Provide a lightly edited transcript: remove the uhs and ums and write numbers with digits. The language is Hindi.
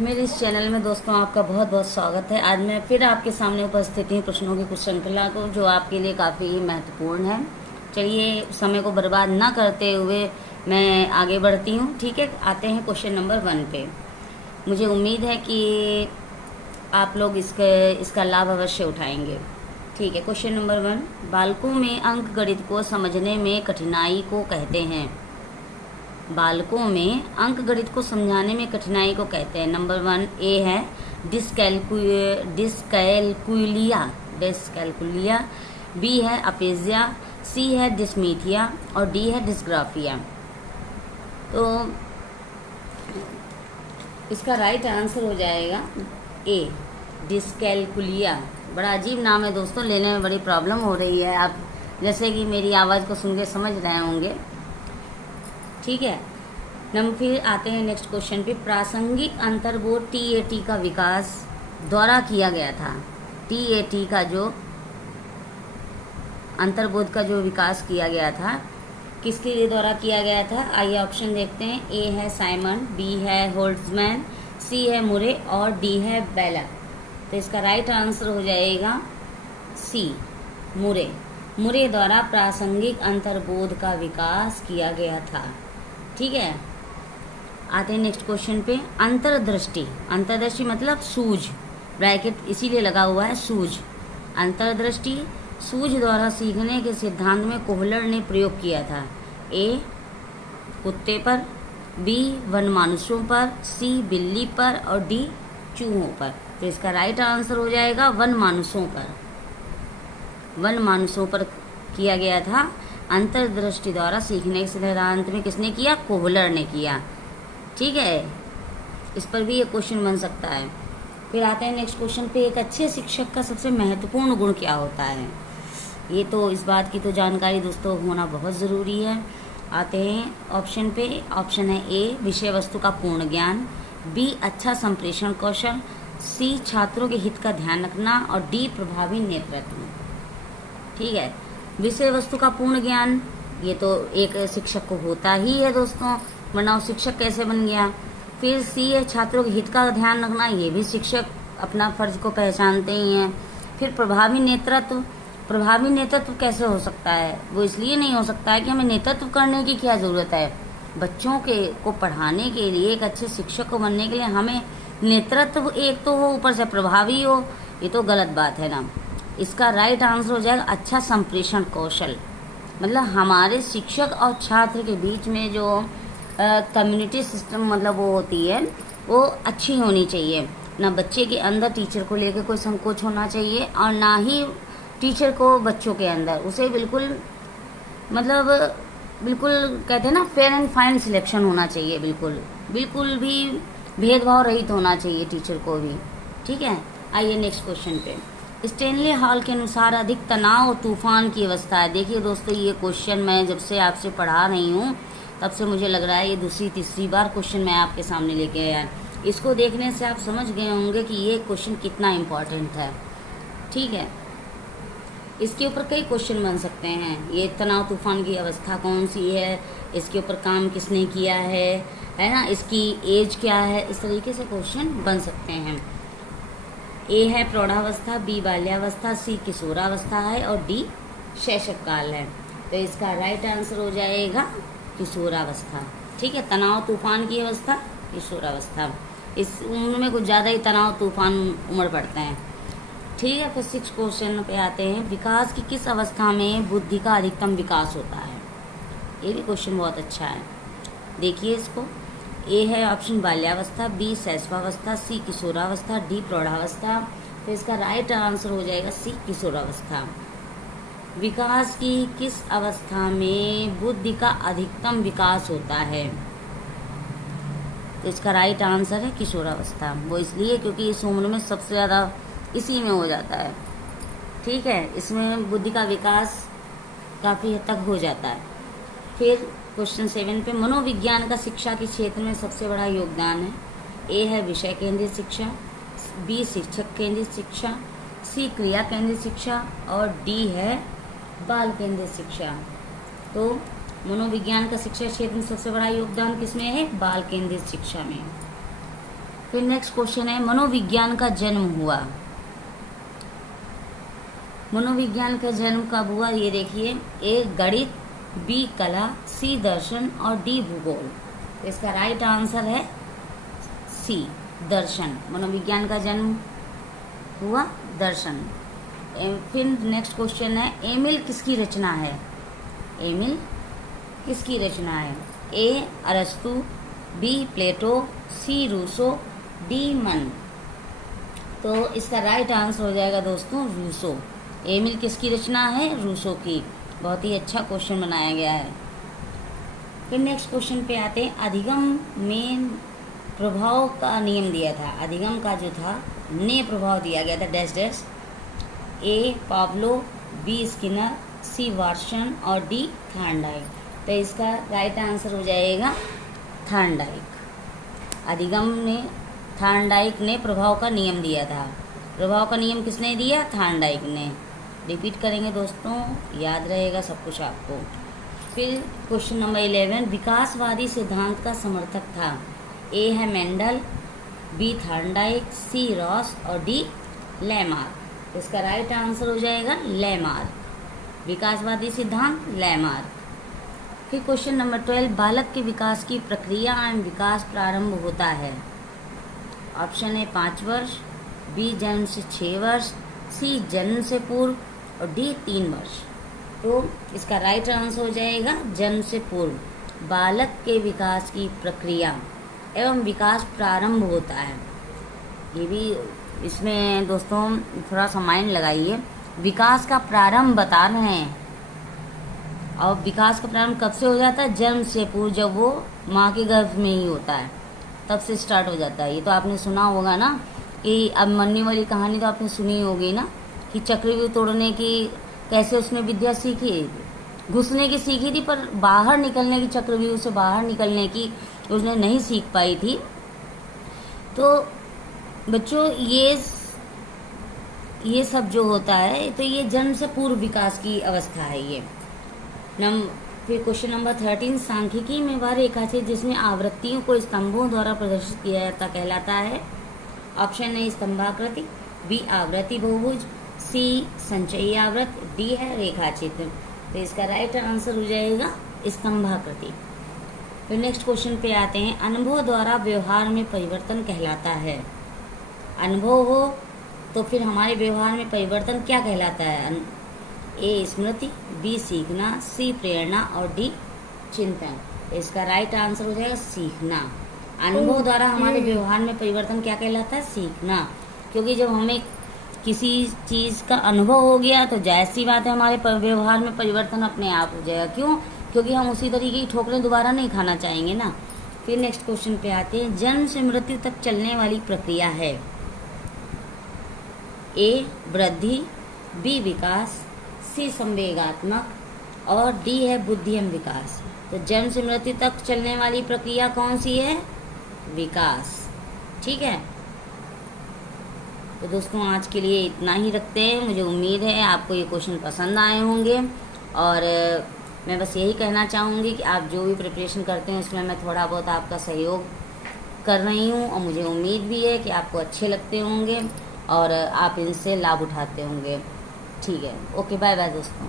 मेरे इस चैनल में दोस्तों आपका बहुत बहुत स्वागत है। आज मैं फिर आपके सामने उपस्थित हूँ प्रश्नों की कुछ श्रृंखला को जो आपके लिए काफ़ी महत्वपूर्ण है। चलिए समय को बर्बाद ना करते हुए मैं आगे बढ़ती हूँ। ठीक है, आते हैं क्वेश्चन नंबर 1 पे। मुझे उम्मीद है कि आप लोग इसका लाभ अवश्य उठाएंगे। ठीक है, क्वेश्चन नंबर 1, बालकों में अंक गणित को समझने में कठिनाई को कहते हैं। बालकों में अंक गणित को समझाने में कठिनाई को कहते हैं। नंबर 1 ए है डिस्कैलकुलिया, बी है अपेजिया, सी है डिस्मीथिया और डी है डिस्ग्राफिया। तो इसका राइट आंसर हो जाएगा ए डिस्कैलकुलिया। बड़ा अजीब नाम है दोस्तों, लेने में बड़ी प्रॉब्लम हो रही है। आप जैसे कि मेरी आवाज़ को सुन के समझ रहे होंगे। ठीक है, फिर आते हैं नेक्स्ट क्वेश्चन पे। प्रासंगिक अंतर्बोध TAT का विकास द्वारा किया गया था। TAT का जो अंतर्बोध का जो विकास किया गया था किसके द्वारा किया गया था? आइए ऑप्शन देखते हैं। ए है साइमन, बी है होल्ट्जमैन, सी है मुरे और डी है बेला। तो इसका राइट आंसर हो जाएगा सी मुरे द्वारा प्रासंगिक अंतर्बोध का विकास किया गया था। ठीक है, आते हैं नेक्स्ट क्वेश्चन पे। अंतर्दृष्टि मतलब सूझ, ब्रैकेट इसीलिए लगा हुआ है सूझ। अंतर्दृष्टि सूझ द्वारा सीखने के सिद्धांत में कोहलर ने प्रयोग किया था। ए कुत्ते पर, बी वनमानुषों पर, सी बिल्ली पर और डी चूहों पर। तो इसका राइट आंसर हो जाएगा वनमानुषों पर किया गया था। अंतर्दृष्टि द्वारा सीखने के सिद्धांत में किसने किया? कोहलर ने किया। ठीक है, इस पर भी एक क्वेश्चन बन सकता है। फिर आते हैं नेक्स्ट क्वेश्चन पे। एक अच्छे शिक्षक का सबसे महत्वपूर्ण गुण क्या होता है? ये तो इस बात की तो जानकारी दोस्तों होना बहुत ज़रूरी है। आते हैं ऑप्शन पे। ऑप्शन है ए विषय वस्तु का पूर्ण ज्ञान, बी अच्छा संप्रेषण कौशल, सी छात्रों के हित का ध्यान रखना और डी प्रभावी नेतृत्व। ठीक है, विषय वस्तु का पूर्ण ज्ञान ये तो एक शिक्षक को होता ही है दोस्तों, वरना वो शिक्षक कैसे बन गया। फिर सी है छात्रों के हित का ध्यान रखना, ये भी शिक्षक अपना फर्ज को पहचानते ही हैं। फिर प्रभावी नेतृत्व कैसे हो सकता है? वो इसलिए नहीं हो सकता है कि हमें नेतृत्व करने की क्या ज़रूरत है। बच्चों को पढ़ाने के लिए, एक अच्छे शिक्षक को बनने के लिए हमें नेतृत्व एक तो हो, ऊपर से प्रभावी हो। ये तो गलत बात है ना। इसका राइट आंसर हो जाएगा अच्छा संप्रेषण कौशल। मतलब हमारे शिक्षक और छात्र के बीच में जो कम्युनिटी सिस्टम मतलब वो होती है वो अच्छी होनी चाहिए। ना बच्चे के अंदर टीचर को लेकर कोई संकोच होना चाहिए और ना ही टीचर को बच्चों के अंदर। उसे बिल्कुल कहते हैं ना फेयर एंड फाइन सिलेक्शन होना चाहिए। बिल्कुल भी भेदभाव रहित होना चाहिए टीचर को भी। ठीक है, आइए नेक्स्ट क्वेश्चन पे। स्टेनले हॉल के अनुसार अधिक तनाव और तूफान की अवस्था है। देखिए दोस्तों, ये क्वेश्चन मैं जब से आपसे पढ़ा रही हूँ तब से मुझे लग रहा है ये दूसरी तीसरी बार क्वेश्चन मैं आपके सामने लेके आया। इसको देखने से आप समझ गए होंगे कि ये क्वेश्चन कितना इम्पोर्टेंट है। ठीक है, इसके ऊपर कई क्वेश्चन बन सकते हैं। ये तनाव तूफान की अवस्था कौन सी है, इसके ऊपर काम किसने किया है ना, इसकी एज क्या है, इस तरीके से क्वेश्चन बन सकते हैं। ए है प्रौढ़ावस्था, बी बाल्यावस्था, सी किशोरावस्था है और डी शैशव काल है। तो इसका राइट आंसर हो जाएगा किशोरावस्था। ठीक है, तनाव तूफान की अवस्था किशोरावस्था। इस उम्र में कुछ ज़्यादा ही तनाव तूफान उमड़ पड़ते हैं। ठीक है, फिर 6 क्वेश्चन पे आते हैं। विकास की किस अवस्था में बुद्धि का अधिकतम विकास होता है? ये भी क्वेश्चन बहुत अच्छा है, देखिए इसको। ए है ऑप्शन बाल्यावस्था, बी शैशवावस्था, सी किशोरावस्था, डी प्रौढ़ावस्था। तो इसका राइट आंसर हो जाएगा सी किशोरावस्था। विकास की किस अवस्था में बुद्धि का अधिकतम विकास होता है? तो इसका राइट आंसर है किशोरावस्था। वो इसलिए क्योंकि इस उम्र में सबसे ज़्यादा इसी में हो जाता है। ठीक है, इसमें बुद्धि का विकास काफ़ी हद तक हो जाता है। फिर क्वेश्चन 7 पे। मनोविज्ञान का शिक्षा के क्षेत्र में सबसे बड़ा योगदान है। ए है विषय केंद्रित शिक्षा, बी शिक्षक केंद्रित शिक्षा, सी क्रिया केंद्रित शिक्षा और डी है बाल केंद्रित शिक्षा। तो मनोविज्ञान का शिक्षा क्षेत्र में सबसे बड़ा योगदान किसमें है? बाल केंद्रित शिक्षा में। फिर नेक्स्ट क्वेश्चन है मनोविज्ञान का जन्म हुआ। मनोविज्ञान का जन्म कब हुआ ये देखिए, ए गणित, बी कला, सी दर्शन और डी भूगोल। तो इसका राइट आंसर है सी दर्शन। मनोविज्ञान का जन्म हुआ दर्शन। फिर नेक्स्ट क्वेश्चन है एमिल किसकी रचना है। एमिल किसकी रचना है। ए अरस्तु, बी प्लेटो, सी रूसो, डी मन। तो इसका राइट आंसर हो जाएगा दोस्तों रूसो। एमिल किसकी रचना है, रूसो की। बहुत ही अच्छा क्वेश्चन बनाया गया है। फिर नेक्स्ट क्वेश्चन पे आते हैं, अधिगम में प्रभाव का नियम दिया था। अधिगम का जो था ने प्रभाव दिया गया था डैश डैश। ए पाब्लो, बी स्किनर, सी वाटसन और डी थॉर्नडाइक। तो इसका राइट आंसर हो जाएगा थॉर्नडाइक। अधिगम में थॉर्नडाइक ने प्रभाव का नियम दिया था। प्रभाव का नियम किसने दिया, थॉर्नडाइक ने। रिपीट करेंगे दोस्तों, याद रहेगा सब कुछ आपको। फिर क्वेश्चन नंबर 11, विकासवादी सिद्धांत का समर्थक था। ए है मेंडल, बी थॉर्नडाइक, सी रॉस और डी लैमार्क। इसका राइट आंसर हो जाएगा लैमार्क। विकासवादी सिद्धांत लैमार्क। फिर क्वेश्चन नंबर 12, बालक के विकास की प्रक्रिया एवं विकास प्रारंभ होता है। ऑप्शन है 5 वर्ष, बी जन्म से 6 वर्ष, सी जन्म से पूर्व और डी 3 वर्ष। तो इसका राइट आंसर हो जाएगा जन्म से पूर्व। बालक के विकास की प्रक्रिया एवं विकास प्रारंभ होता है। ये भी इसमें दोस्तों थोड़ा सा माइंड लगाइए। विकास का प्रारंभ बता रहे हैं और विकास का प्रारंभ कब से हो जाता है, जन्म से पूर्व। जब वो माँ के गर्भ में ही होता है तब से स्टार्ट हो जाता है। ये तो आपने सुना होगा ना कि अब मरने वाली कहानी तो आपने सुनी होगी ना, कि चक्रव्यूह तोड़ने की कैसे उसने विद्या सीखी। घुसने की सीखी थी पर बाहर निकलने की, चक्रव्यूह से बाहर निकलने की उसने नहीं सीख पाई थी। तो बच्चों ये सब जो होता है तो ये जन्म से पूर्व विकास की अवस्था है ये। फिर क्वेश्चन नंबर 13, सांख्यिकी में वह रेखाचित्र जिसमें आवृत्तियों को स्तंभों द्वारा प्रदर्शित किया जाता कहलाता है। ऑप्शन है स्तंभाकृति, बी आवृत्ति बहुभुज, सी संचयी आवृत्त, डी है रेखाचित्र। तो इसका राइट आंसर हो जाएगा स्तंभाकृति। फिर नेक्स्ट क्वेश्चन पे आते हैं, अनुभव द्वारा व्यवहार में परिवर्तन कहलाता है। अनुभव हो तो फिर हमारे व्यवहार में परिवर्तन क्या कहलाता है। ए स्मृति, बी सीखना, सी प्रेरणा और डी चिंतन। इसका राइट आंसर हो जाएगा सीखना। अनुभव द्वारा हमारे व्यवहार में परिवर्तन क्या कहलाता है, सीखना। क्योंकि जब हमें किसी चीज का अनुभव हो गया तो जायज सी बात है हमारे व्यवहार में परिवर्तन अपने आप हो जाएगा। क्यों, क्योंकि हम उसी तरीके की ठोकरें दोबारा नहीं खाना चाहेंगे ना। फिर नेक्स्ट क्वेश्चन पे आते हैं, जन्म से मृत्यु तक चलने वाली प्रक्रिया है। ए वृद्धि, बी विकास, सी संवेगात्मक और डी है बुद्धिम विकास। तो जन्म से मृत्यु तक चलने वाली प्रक्रिया कौन सी है, विकास। ठीक है, तो दोस्तों आज के लिए इतना ही रखते हैं। मुझे उम्मीद है आपको ये क्वेश्चन पसंद आए होंगे और मैं बस यही कहना चाहूँगी कि आप जो भी प्रिपरेशन करते हैं उसमें मैं थोड़ा बहुत आपका सहयोग कर रही हूँ और मुझे उम्मीद भी है कि आपको अच्छे लगते होंगे और आप इनसे लाभ उठाते होंगे। ठीक है, ओके, बाय बाय दोस्तों।